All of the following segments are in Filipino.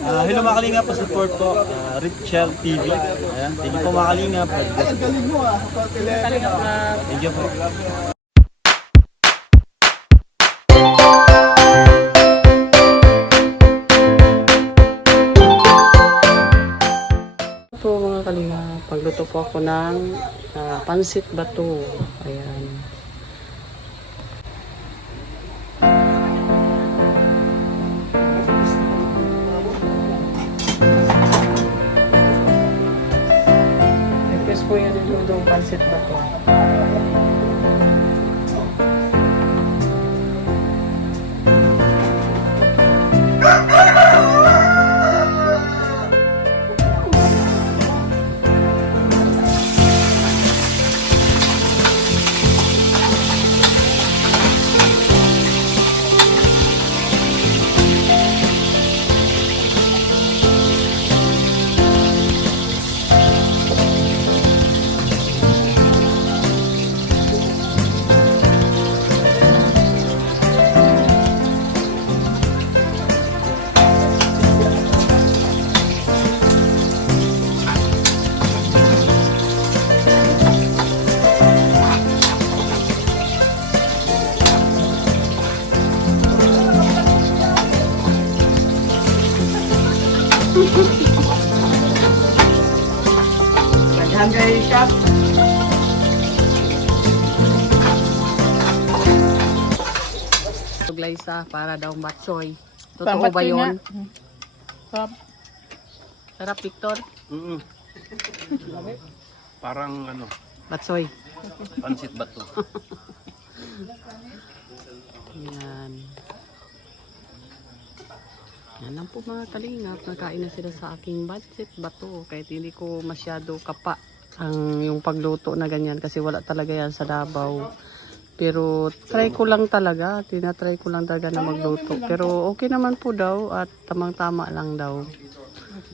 Hello mga kalingap, pa-support po, Richel TV. Ayan, thank you po mga kalingap. Thank you po. Po mga kalinga, pagluto po ako ng pansit bato. Ayan. Request po yan niludong pansit bato. Hanggang shop. Glaysa para daw matsoy. Totoo ba yun? Sarap. Sarap, Victor. Parang ano, Matsoy. pansit bato. Yan. Yan lang po mga kalingap. Nakain na sila sa aking pansit bato. Kahit hindi ko masyado kapa yung pagluto na ganyan kasi wala talaga yan sa Davao. Pero try ko lang talaga. Tinatry ko lang talaga na magluto. Pero okay naman po daw at tamang-tama lang daw.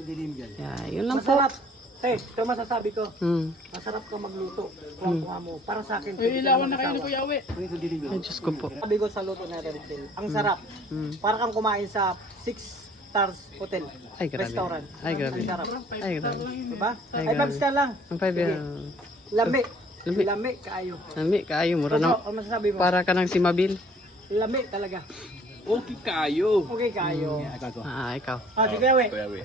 Yeah, yun lang po. Masarap. Ito masasabi ko. Masarap ka magluto. Kuha mo. Para sa akin. Ilawan na kayo ni Kuya Uwe. Ay, Diyos ko po. Sabi ko sa luto na Rizal. Ang sarap. Para kang kumain sa 6 stars hotel. Ay, grabe. Restaurant. Ay, grabe. Ang sarap. Ay, grabe. Diba? Ay, Ay, 5 grabe. star lang. Ang 5 yan. Lami. Lami. Lami kaayo. Lami, kaayo mo. Ano? Ano masasabi mo? Para ka ng si Mabil. Lami talaga. Okay kayo. Okay kaayo. Ikaw. Sige, we. Kuya, we.